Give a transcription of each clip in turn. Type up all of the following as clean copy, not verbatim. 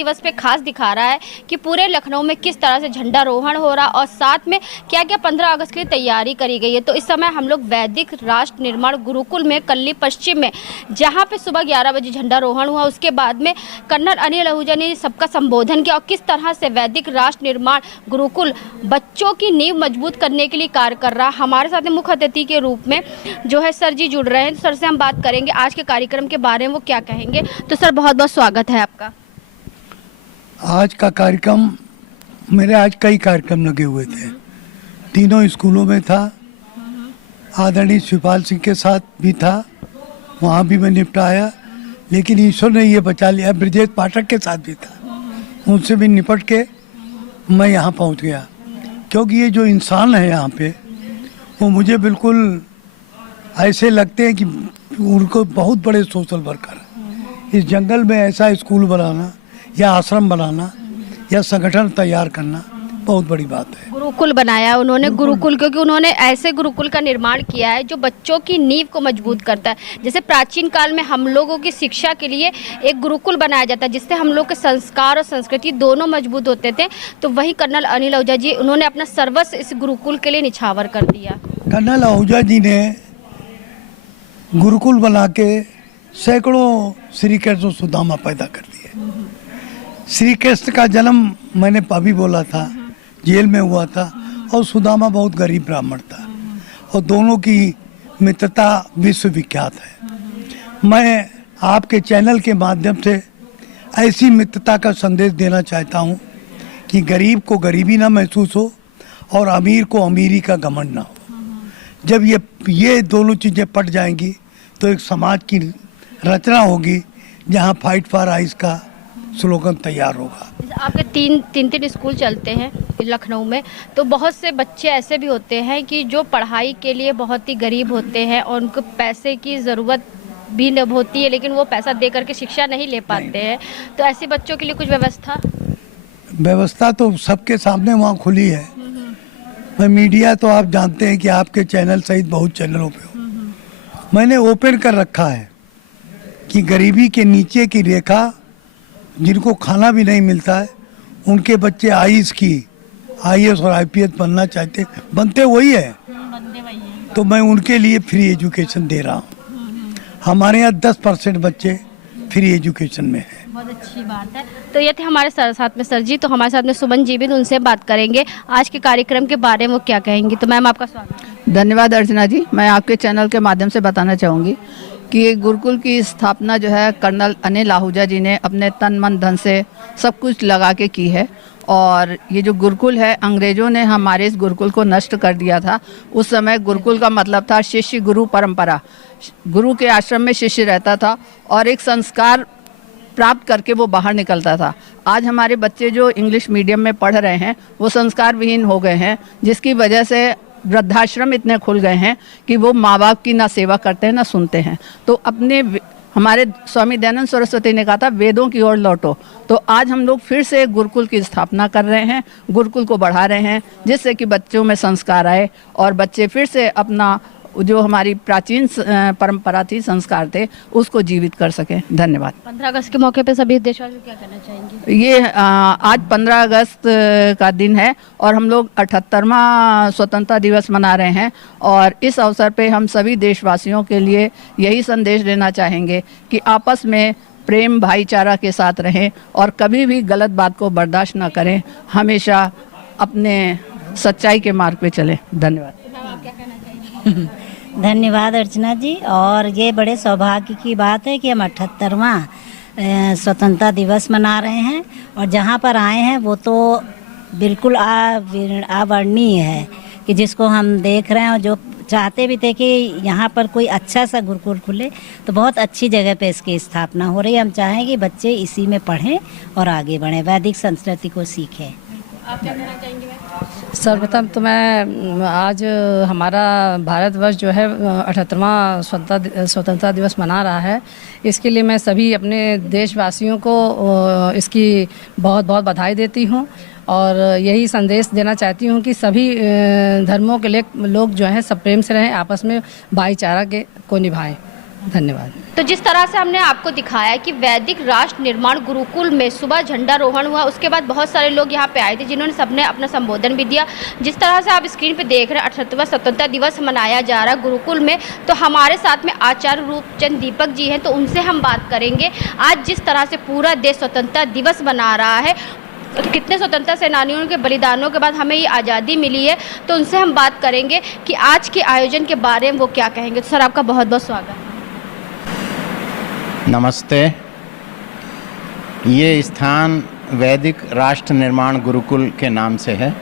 दिवस पे खास दिखा रहा है कि पूरे लखनऊ में किस तरह से झंडारोहण हो रहा और साथ में क्या क्या 15 अगस्त की तैयारी करी गई है। तो इस समय हम लोग वैदिक राष्ट्र निर्माण गुरुकुल में कल्ली पश्चिम में, जहाँ पे सुबह 11 बजे झंडारोहण हुआ, उसके बाद में कर्नल अनिल आहूजा ने सबका संबोधन किया और किस तरह से वैदिक राष्ट्र निर्माण गुरुकुल बच्चों की नींव मजबूत करने के लिए कार्य कर रहा है। हमारे साथ मुख्य अतिथि के रूप में जो है सर जी जुड़ रहे हैं। तो सर से हम बात करेंगे आज के कार्यक्रम के बारे में, वो क्या कहेंगे। तो सर बहुत बहुत स्वागत है आपका। आज का कार्यक्रम, मेरे आज कई कार्यक्रम लगे हुए थे, तीनों स्कूलों में था। आदरणीय शिवपाल सिंह के साथ भी था, वहाँ भी मैं निपटाया, लेकिन ईश्वर ने ये बचा लिया। ब्रजेश पाठक के साथ भी था, उनसे भी निपट के मैं यहाँ पहुँच गया। क्योंकि ये जो इंसान है यहाँ पे, वो मुझे बिल्कुल ऐसे लगते हैं कि उनको बहुत बड़े सोशल वर्कर। इस जंगल में ऐसा स्कूल बनाना या आश्रम बनाना या संगठन तैयार करना बहुत बड़ी बात है। गुरुकुल बनाया उन्होंने, गुरुकुल, क्योंकि उन्होंने ऐसे गुरुकुल का निर्माण किया है जो बच्चों की नींव को मजबूत करता है। जैसे प्राचीन काल में हम लोगों की शिक्षा के लिए एक गुरुकुल बनाया जाता है जिससे हम लोग के संस्कार और संस्कृति दोनों मजबूत होते थे। तो वही कर्नल अनिल आहूजा जी, उन्होंने अपना सर्वस्व इस गुरुकुल के लिए निछावर कर दिया। कर्नल आहूजा जी ने गुरुकुल बना के सैकड़ों श्री कृष्ण सुदामा पैदा कर दिए। श्री कृष्ण का जन्म मैंने अभी बोला था, जेल में हुआ था, और सुदामा बहुत गरीब ब्राह्मण था, और दोनों की मित्रता विश्वविख्यात है। मैं आपके चैनल के माध्यम से ऐसी मित्रता का संदेश देना चाहता हूँ कि गरीब को गरीबी ना महसूस हो और अमीर को अमीरी का घमंड ना हो। जब ये दोनों चीज़ें पट जाएंगी तो एक समाज की रचना होगी जहाँ फाइट फॉर राइस का स्लोगन तैयार होगा। आपके तीन स्कूल चलते हैं लखनऊ में, तो बहुत से बच्चे ऐसे भी होते हैं कि जो पढ़ाई के लिए बहुत ही गरीब होते हैं और उनको पैसे की ज़रूरत भी होती है, लेकिन वो पैसा दे करके शिक्षा नहीं ले पाते हैं। तो ऐसे बच्चों के लिए कुछ व्यवस्था तो सबके सामने वहाँ खुली है। मैं मीडिया तो आप जानते हैं कि आपके चैनल सहित बहुत चैनलों पे हो, मैंने ओपन कर रखा है कि गरीबी के नीचे की रेखा, जिनको खाना भी नहीं मिलता है, उनके बच्चे आईएएस और आईपीएस बनना चाहते, बनते वही है, तो मैं उनके लिए फ्री एजुकेशन दे रहा हूँ। हमारे यहाँ 10% बच्चे फ्री एजुकेशन में है। बहुत अच्छी बात है। तो ये थे हमारे साथ में सर जी। तो हमारे साथ में सुमन जी भी, तो उनसे बात करेंगे आज के कार्यक्रम के बारे में, वो क्या कहेंगी। तो मैम आपका स्वागत है। धन्यवाद अर्चना जी। मैं आपके चैनल के माध्यम से बताना चाहूँगी कि गुरुकुल की स्थापना जो है कर्नल अनिल आहूजा जी ने अपने तन मन धन से सब कुछ लगा के की है। और ये जो गुरुकुल है, अंग्रेज़ों ने हमारे इस गुरुकुल को नष्ट कर दिया था। उस समय गुरुकुल का मतलब था शिष्य गुरु परंपरा। गुरु के आश्रम में शिष्य रहता था और एक संस्कार प्राप्त करके वो बाहर निकलता था। आज हमारे बच्चे जो इंग्लिश मीडियम में पढ़ रहे हैं वो संस्कार विहीन हो गए हैं, जिसकी वजह से वृद्धाश्रम इतने खुल गए हैं कि वो माँ बाप की ना सेवा करते हैं ना सुनते हैं। तो हमारे स्वामी दयानंद सरस्वती ने कहा था, वेदों की ओर लौटो। तो आज हम लोग फिर से गुरुकुल की स्थापना कर रहे हैं, गुरुकुल को बढ़ा रहे हैं, जिससे कि बच्चों में संस्कार आए और बच्चे फिर से अपना जो हमारी प्राचीन परंपरा थी, संस्कार थे, उसको जीवित कर सकें। धन्यवाद। 15 अगस्त के मौके पे सभी देशवासी क्या करना चाहेंगे। ये आज 15 अगस्त का दिन है और हम लोग 78वां स्वतंत्रता दिवस मना रहे हैं, और इस अवसर पे हम सभी देशवासियों के लिए यही संदेश देना चाहेंगे कि आपस में प्रेम भाईचारा के साथ रहें और कभी भी गलत बात को बर्दाश्त ना करें, हमेशा अपने सच्चाई के मार्ग पे चलें। धन्यवाद। धन्यवाद अर्चना जी। और ये बड़े सौभाग्य की बात है कि हम 78वां स्वतंत्रता दिवस मना रहे हैं, और जहाँ पर आए हैं वो तो बिल्कुल अवर्णनीय है कि जिसको हम देख रहे हैं, और जो चाहते भी थे कि यहाँ पर कोई अच्छा सा गुरुकुल खुले, तो बहुत अच्छी जगह पे इसकी स्थापना हो रही है। हम चाहें कि बच्चे इसी में पढ़ें और आगे बढ़ें, वैदिक संस्कृति को सीखें। आप क्या कहना चाहेंगे। सर्वप्रथम तो मैं आज हमारा भारतवर्ष जो है 78वां स्वतंत्रता दिवस मना रहा है, इसके लिए मैं सभी अपने देशवासियों को इसकी बहुत बहुत बधाई देती हूँ और यही संदेश देना चाहती हूँ कि सभी धर्मों के लोग जो हैं सब प्रेम से रहें, आपस में भाईचारा को निभाएं। धन्यवाद। तो जिस तरह से हमने आपको दिखाया कि वैदिक राष्ट्र निर्माण गुरुकुल में सुबह झंडारोहण हुआ, उसके बाद बहुत सारे लोग यहाँ पे आए थे जिन्होंने सबने अपना संबोधन भी दिया। जिस तरह से आप स्क्रीन पे देख रहे हैं 78वां स्वतंत्रता दिवस मनाया जा रहा है गुरुकुल में, तो हमारे साथ में आचार्य रूपचंद दीपक जी हैं, तो उनसे हम बात करेंगे आज जिस तरह से पूरा देश स्वतंत्रता दिवस मना रहा है, कितने स्वतंत्रता सेनानियों के बलिदानों के बाद हमें ये आज़ादी मिली है, तो उनसे हम बात करेंगे कि आज के आयोजन के बारे में वो क्या कहेंगे। तो सर आपका बहुत बहुत स्वागत है। नमस्ते। ये स्थान वैदिक राष्ट्र निर्माण गुरुकुल के नाम से है,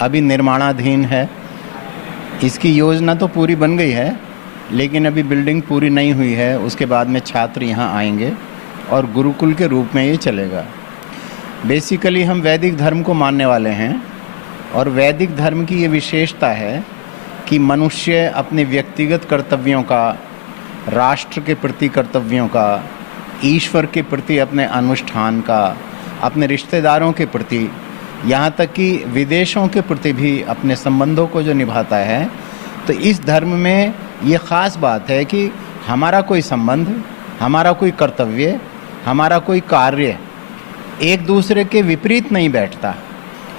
अभी निर्माणाधीन है। इसकी योजना तो पूरी बन गई है, लेकिन अभी बिल्डिंग पूरी नहीं हुई है। उसके बाद में छात्र यहाँ आएंगे और गुरुकुल के रूप में ये चलेगा। बेसिकली हम वैदिक धर्म को मानने वाले हैं और वैदिक धर्म की ये विशेषता है कि मनुष्य अपने व्यक्तिगत कर्तव्यों का, राष्ट्र के प्रति कर्तव्यों का, ईश्वर के प्रति अपने अनुष्ठान का, अपने रिश्तेदारों के प्रति, यहाँ तक कि विदेशों के प्रति भी अपने संबंधों को जो निभाता है, तो इस धर्म में ये ख़ास बात है कि हमारा कोई संबंध, हमारा कोई कर्तव्य, हमारा कोई कार्य एक दूसरे के विपरीत नहीं बैठता,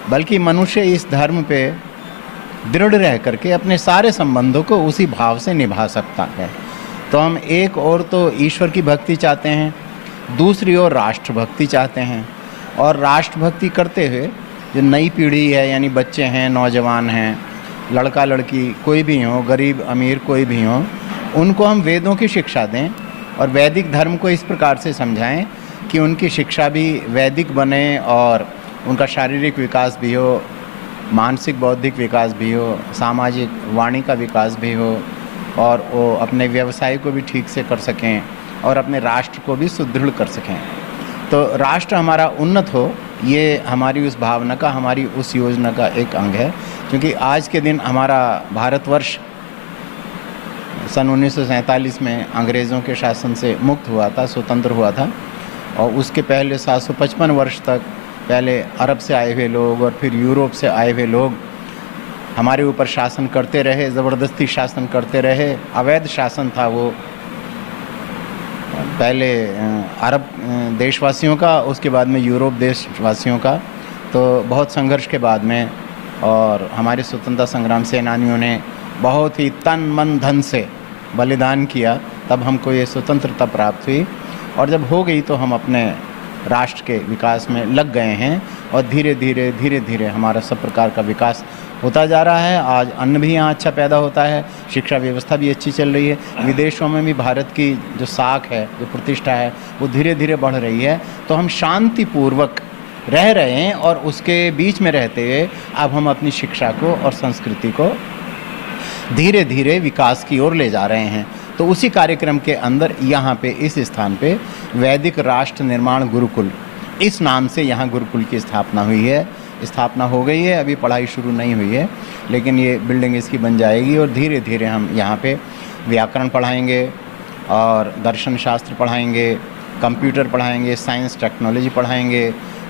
बल्कि मनुष्य इस धर्म पे दृढ़ रह करके अपने सारे संबंधों को उसी भाव से निभा सकता है। तो हम एक और तो ईश्वर की भक्ति चाहते हैं, दूसरी ओर राष्ट्र भक्ति चाहते हैं। और राष्ट्र भक्ति करते हुए जो नई पीढ़ी है, यानी बच्चे हैं, नौजवान हैं, लड़का लड़की कोई भी हो, गरीब अमीर कोई भी हो, उनको हम वेदों की शिक्षा दें और वैदिक धर्म को इस प्रकार से समझाएं कि उनकी शिक्षा भी वैदिक बने और उनका शारीरिक विकास भी हो, मानसिक बौद्धिक विकास भी हो, सामाजिक वाणी का विकास भी हो, और वो अपने व्यवसाय को भी ठीक से कर सकें और अपने राष्ट्र को भी सुदृढ़ कर सकें। तो राष्ट्र हमारा उन्नत हो, ये हमारी उस भावना का, हमारी उस योजना का एक अंग है। क्योंकि आज के दिन हमारा भारतवर्ष सन 1947 में अंग्रेज़ों के शासन से मुक्त हुआ था, स्वतंत्र हुआ था। और उसके पहले 755 वर्ष तक पहले अरब से आए हुए लोग और फिर यूरोप से आए हुए लोग हमारे ऊपर शासन करते रहे, ज़बरदस्ती शासन करते रहे। अवैध शासन था वो, पहले अरब देशवासियों का, उसके बाद में यूरोप देशवासियों का। तो बहुत संघर्ष के बाद में और हमारे स्वतंत्रता संग्राम सेनानियों ने बहुत ही तन मन धन से बलिदान किया, तब हमको ये स्वतंत्रता प्राप्त हुई। और जब हो गई तो हम अपने राष्ट्र के विकास में लग गए हैं और धीरे धीरे हमारा सब प्रकार का विकास होता जा रहा है। आज अन्न भी यहाँ अच्छा पैदा होता है, शिक्षा व्यवस्था भी अच्छी चल रही है, विदेशों में भी भारत की जो साख है, जो प्रतिष्ठा है, वो धीरे धीरे बढ़ रही है। तो हम शांतिपूर्वक रह रहे हैं और उसके बीच में रहते हुए अब हम अपनी शिक्षा को और संस्कृति को धीरे धीरे विकास की ओर ले जा रहे हैं। तो उसी कार्यक्रम के अंदर यहाँ पे इस स्थान पे वैदिक राष्ट्र निर्माण गुरुकुल, इस नाम से यहाँ गुरुकुल की स्थापना हुई है। स्थापना हो गई है, अभी पढ़ाई शुरू नहीं हुई है, लेकिन ये बिल्डिंग इसकी बन जाएगी और धीरे धीरे हम यहाँ पे व्याकरण पढ़ाएंगे और दर्शन शास्त्र पढ़ाएंगे, कंप्यूटर पढ़ाएंगे, साइंस टेक्नोलॉजी पढ़ाएंगे,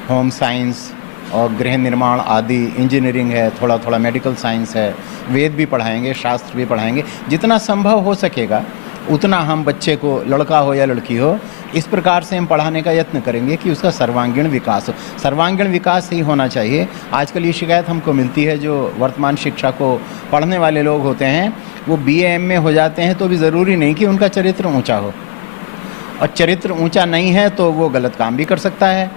होम साइंस और गृह निर्माण आदि, इंजीनियरिंग है, थोड़ा थोड़ा मेडिकल साइंस है, वेद भी पढ़ाएंगे, शास्त्र भी पढ़ाएंगे। जितना संभव हो सकेगा उतना हम बच्चे को, लड़का हो या लड़की हो, इस प्रकार से हम पढ़ाने का यत्न करेंगे कि उसका सर्वांगीण विकास हो। सर्वांगीण विकास ही होना चाहिए। आजकल ये शिकायत हमको मिलती है, जो वर्तमान शिक्षा को पढ़ने वाले लोग होते हैं वो BA MA हो जाते हैं, तो भी ज़रूरी नहीं कि उनका चरित्र ऊँचा हो। और चरित्र ऊँचा नहीं है तो वो गलत काम भी कर सकता है,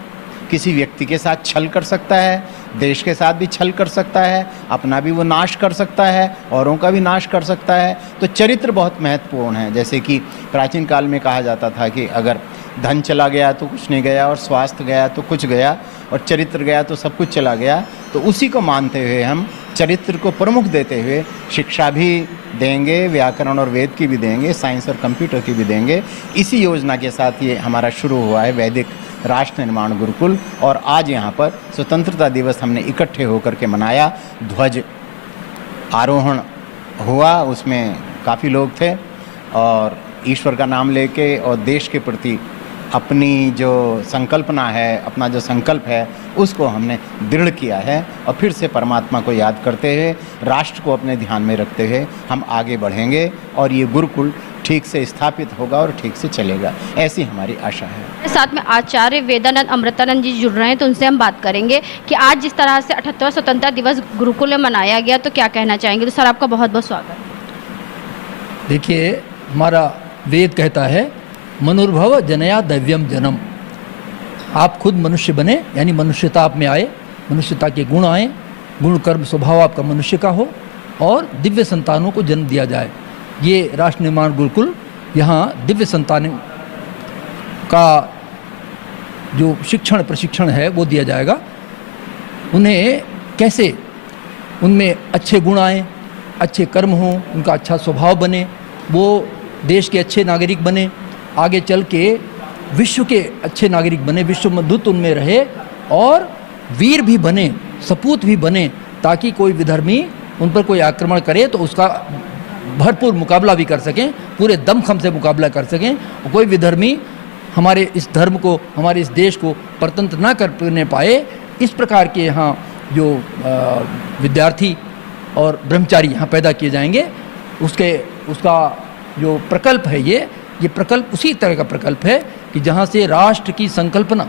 किसी व्यक्ति के साथ छल कर सकता है, देश के साथ भी छल कर सकता है, अपना भी वो नाश कर सकता है, औरों का भी नाश कर सकता है। तो चरित्र बहुत महत्वपूर्ण है। जैसे कि प्राचीन काल में कहा जाता था कि अगर धन चला गया तो कुछ नहीं गया, और स्वास्थ्य गया तो कुछ गया, और चरित्र गया तो सब कुछ चला गया। तो उसी को मानते हुए हम चरित्र को प्रमुख देते हुए शिक्षा भी देंगे, व्याकरण और वेद की भी देंगे, साइंस और कंप्यूटर की भी देंगे। इसी योजना के साथ ये हमारा शुरू हुआ है वैदिक राष्ट्र निर्माण गुरुकुल। और आज यहाँ पर स्वतंत्रता दिवस हमने इकट्ठे होकर के मनाया। ध्वज आरोहण हुआ, उसमें काफ़ी लोग थे और ईश्वर का नाम लेके और देश के प्रति अपनी जो संकल्पना है, अपना जो संकल्प है, उसको हमने दृढ़ किया है। और फिर से परमात्मा को याद करते हुए, राष्ट्र को अपने ध्यान में रखते हुए हम आगे बढ़ेंगे और ये गुरुकुल ठीक से स्थापित होगा और ठीक से चलेगा, ऐसी हमारी आशा है। साथ में आचार्य वेदानंद अमृतानंद जी जुड़ रहे हैं, तो उनसे हम बात करेंगे कि आज जिस तरह से 78वां स्वतंत्रता दिवस गुरुकुल में मनाया गया, तो क्या कहना चाहेंगे। तो सर आपका बहुत बहुत स्वागत। देखिए, हमारा वेद कहता है मनुर्भव जनया दैव्यम जन्म। आप खुद मनुष्य बने, यानी मनुष्यता आप में आए, मनुष्यता के गुण आए, गुण कर्म स्वभाव आपका मनुष्य का हो और दिव्य संतानों को जन्म दिया जाए। ये राष्ट्र निर्माण गुरुकुल यहाँ दिव्य संतानों का जो शिक्षण प्रशिक्षण है वो दिया जाएगा। उन्हें कैसे उनमें अच्छे गुण आए, अच्छे कर्म हों, उनका अच्छा स्वभाव बने, वो देश के अच्छे नागरिक बने, आगे चल के विश्व के अच्छे नागरिक बने, विश्व बंधुत्व उनमें रहे और वीर भी बने, सपूत भी बने, ताकि कोई विधर्मी उन पर कोई आक्रमण करे तो उसका भरपूर मुकाबला भी कर सकें, पूरे दमखम से मुकाबला कर सकें। और कोई विधर्मी हमारे इस धर्म को, हमारे इस देश को परतंत्र ना करने पाए, इस प्रकार के यहाँ जो विद्यार्थी और ब्रह्मचारी यहाँ पैदा किए जाएंगे, उसका जो प्रकल्प है, ये प्रकल्प उसी तरह का प्रकल्प है कि जहाँ से राष्ट्र की संकल्पना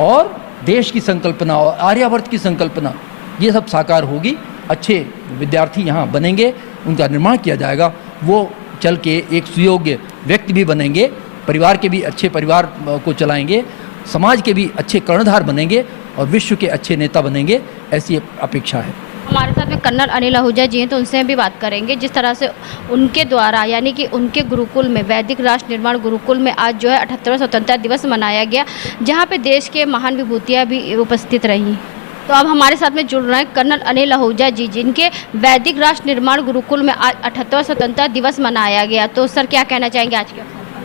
और देश की संकल्पना और आर्यावर्त की संकल्पना ये सब साकार होगी। अच्छे विद्यार्थी यहाँ बनेंगे, उनका निर्माण किया जाएगा, वो चल के एक सुयोग्य व्यक्ति भी बनेंगे, परिवार के भी अच्छे परिवार को चलाएंगे, समाज के भी अच्छे कर्णधार बनेंगे और विश्व के अच्छे नेता बनेंगे, ऐसी अपेक्षा है। हमारे साथ में कर्नल अनिल आहूजा जी हैं, तो उनसे भी बात करेंगे। जिस तरह से उनके द्वारा यानी कि उनके गुरुकुल में, वैदिक राष्ट्र निर्माण गुरुकुल में आज जो है 78वां स्वतंत्रता दिवस मनाया गया, जहां पे देश के महान विभूतियां भी उपस्थित रही। तो अब हमारे साथ में जुड़ रहे हैं कर्नल अनिल आहूजा जी, जिनके वैदिक राष्ट्र निर्माण गुरुकुल में आज 78वां स्वतंत्रता दिवस मनाया गया। तो सर क्या कहना चाहेंगे आज के?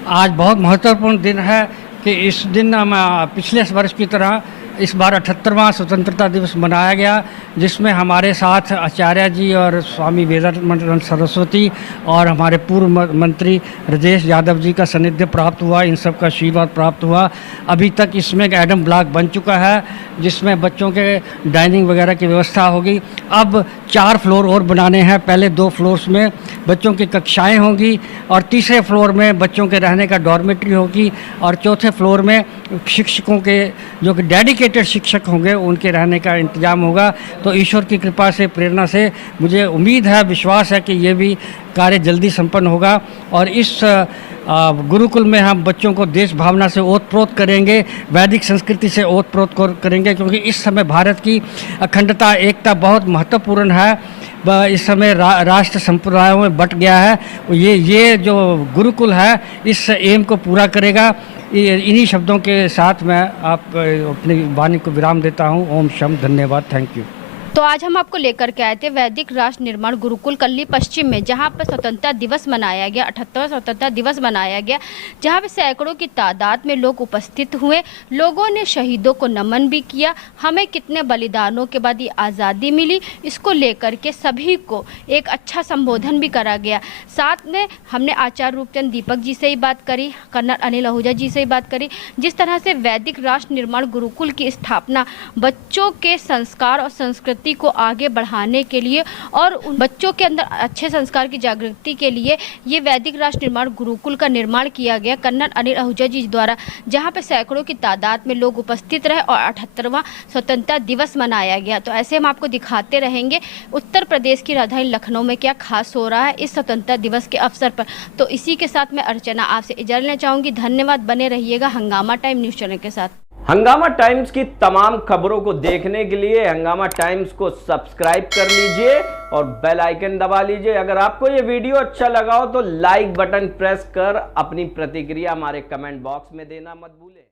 आज बहुत महत्वपूर्ण दिन है कि इस दिन पिछले वर्ष की तरह इस बार 78वां स्वतंत्रता दिवस मनाया गया, जिसमें हमारे साथ आचार्य जी और स्वामी वेदानंद सरस्वती और हमारे पूर्व मंत्री राजेश यादव जी का सानिध्य प्राप्त हुआ, इन सब का आशीर्वाद प्राप्त हुआ। अभी तक इसमें एक एडम ब्लॉक बन चुका है, जिसमें बच्चों के डाइनिंग वगैरह की व्यवस्था होगी। अब 4 फ्लोर और बनाने हैं। पहले 2 फ्लोर्स में बच्चों की कक्षाएँ होंगी और तीसरे फ्लोर में बच्चों के रहने का डॉर्मेट्री होगी और चौथे फ्लोर में शिक्षकों के जो कि डेडिकेटेड शिक्षक होंगे उनके रहने का इंतजाम होगा। तो ईश्वर की कृपा से, प्रेरणा से मुझे उम्मीद है, विश्वास है कि ये भी कार्य जल्दी संपन्न होगा और इस गुरुकुल में हम बच्चों को देश भावना से ओतप्रोत करेंगे, वैदिक संस्कृति से ओतप्रोत करेंगे, क्योंकि इस समय भारत की अखंडता, एकता बहुत महत्वपूर्ण है। इस समय राष्ट्र संप्रदायों में बट गया है। ये जो गुरुकुल है इस एम को पूरा करेगा। इन्हीं शब्दों के साथ मैं आप अपनी वाणी को विराम देता हूँ। ओम शम, धन्यवाद, थैंक यू। तो आज हम आपको लेकर के आए थे वैदिक राष्ट्र निर्माण गुरुकुल कल्ली पश्चिम में, जहां पर स्वतंत्रता दिवस मनाया गया, 78वां स्वतंत्रता दिवस मनाया गया, जहां पे सैकड़ों की तादाद में लोग उपस्थित हुए। लोगों ने शहीदों को नमन भी किया। हमें कितने बलिदानों के बाद ये आज़ादी मिली, इसको लेकर के सभी को एक अच्छा संबोधन भी करा गया। साथ में हमने आचार्य रूपचंद दीपक जी से ही बात करी, कर्नल अनिल आहूजा जी से ही बात करी। जिस तरह से वैदिक राष्ट्र निर्माण गुरुकुल की स्थापना बच्चों के संस्कार और संस्कृति को आगे बढ़ाने के लिए और उन बच्चों के अंदर अच्छे संस्कार की जागृति के लिए ये वैदिक राष्ट्र निर्माण गुरुकुल का निर्माण किया गया कर्नल अनिल आहूजा जी द्वारा, जहां पे सैकड़ों की तादाद में लोग उपस्थित रहे और 78वां स्वतंत्रता दिवस मनाया गया। तो ऐसे हम आपको दिखाते रहेंगे उत्तर प्रदेश की राजधानी लखनऊ में क्या खास हो रहा है इस स्वतंत्रता दिवस के अवसर पर। तो इसी के साथ मैं अर्चना आपसे इजाजत लेना चाहूंगी। धन्यवाद, बने रहिएगा हंगामा टाइम न्यूज चैनल के साथ। हंगामा टाइम्स की तमाम खबरों को देखने के लिए हंगामा टाइम्स को सब्सक्राइब कर लीजिए और बेल आइकन दबा लीजिए। अगर आपको ये वीडियो अच्छा लगा हो तो लाइक बटन प्रेस कर अपनी प्रतिक्रिया हमारे कमेंट बॉक्स में देना मत भूलें।